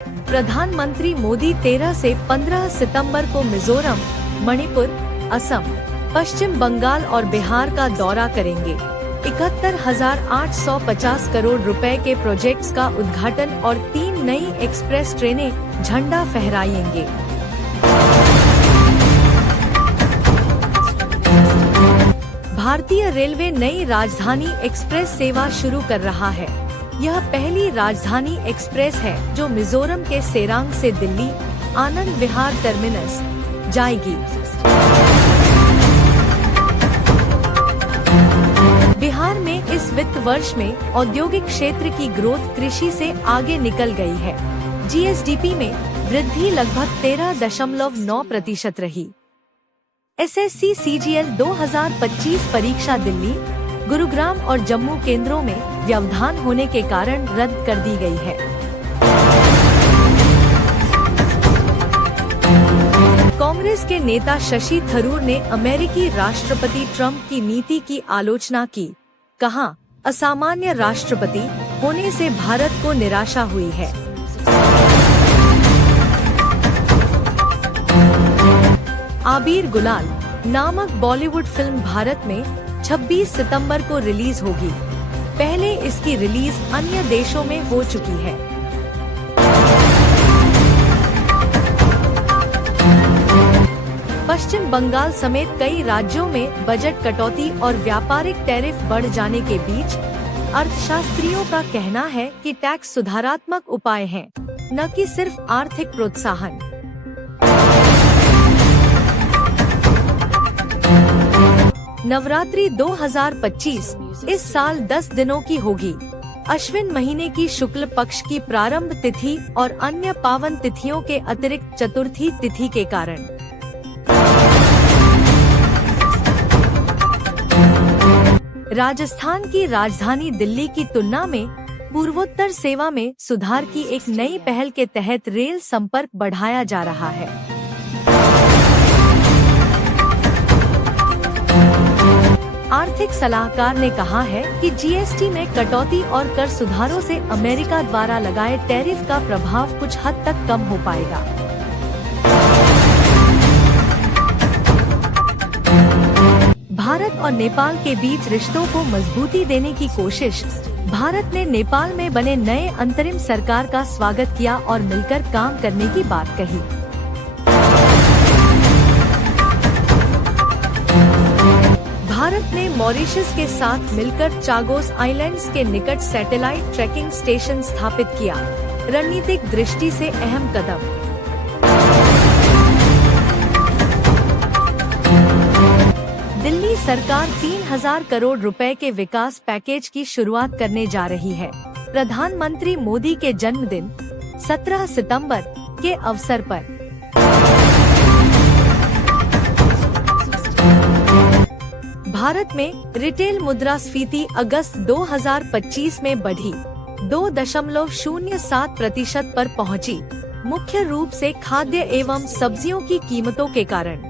प्रधानमंत्री मोदी 13 से 15 सितंबर को मिजोरम, मणिपुर, असम, पश्चिम बंगाल और बिहार का दौरा करेंगे। 71,850 करोड़ रुपए के प्रोजेक्ट्स का उद्घाटन और 3 नई एक्सप्रेस ट्रेनें झंडा फहराएंगे। भारतीय रेलवे नई राजधानी एक्सप्रेस सेवा शुरू कर रहा है। यह पहली राजधानी एक्सप्रेस है जो मिजोरम के सेरांग से दिल्ली आनंद विहार टर्मिनस जाएगी। बिहार में इस वित्त वर्ष में औद्योगिक क्षेत्र की ग्रोथ कृषि से आगे निकल गई है। जीएसडीपी में वृद्धि लगभग 13.9% रही। एसएससी सीजीएल 2025 परीक्षा दिल्ली, गुरुग्राम और जम्मू केंद्रों में व्यवधान होने के कारण रद्द कर दी गई है। कांग्रेस के नेता शशि थरूर ने अमेरिकी राष्ट्रपति ट्रंप की नीति की आलोचना की। कहा, असामान्य राष्ट्रपति होने से भारत को निराशा हुई है। आबीर गुलाल नामक बॉलीवुड फिल्म भारत में 26 सितंबर को रिलीज होगी। पहले इसकी रिलीज अन्य देशों में हो चुकी है। पश्चिम बंगाल समेत कई राज्यों में बजट कटौती और व्यापारिक टैरिफ बढ़ जाने के बीच अर्थशास्त्रियों का कहना है कि टैक्स सुधारात्मक उपाय हैं, न कि सिर्फ आर्थिक प्रोत्साहन। नवरात्रि 2025 इस साल 10 दिनों की होगी। अश्विन महीने की शुक्ल पक्ष की प्रारंभ तिथि और अन्य पावन तिथियों के अतिरिक्त चतुर्थी तिथि के कारण राजस्थान की राजधानी दिल्ली की तुलना में पूर्वोत्तर सेवा में सुधार की एक नई पहल के तहत रेल संपर्क बढ़ाया जा रहा है। आर्थिक सलाहकार ने कहा है कि जीएसटी में कटौती और कर सुधारों से अमेरिका द्वारा लगाए टैरिफ का प्रभाव कुछ हद तक कम हो पाएगा। भारत और नेपाल के बीच रिश्तों को मजबूती देने की कोशिश। भारत ने नेपाल में बने नए अंतरिम सरकार का स्वागत किया और मिलकर काम करने की बात कही। भारत ने मॉरिशस के साथ मिलकर चागोस आइलैंड्स के निकट सैटेलाइट ट्रैकिंग स्टेशन स्थापित किया। रणनीतिक दृष्टि से अहम कदम। दिल्ली सरकार 3,000 करोड़ रुपए के विकास पैकेज की शुरुआत करने जा रही है। प्रधानमंत्री मोदी के जन्मदिन 17 सितंबर के अवसर पर भारत में रिटेल मुद्रास्फीति अगस्त 2025 में बढ़ी 2.07% पर पहुंची, मुख्य रूप से खाद्य एवं सब्जियों की कीमतों के कारण।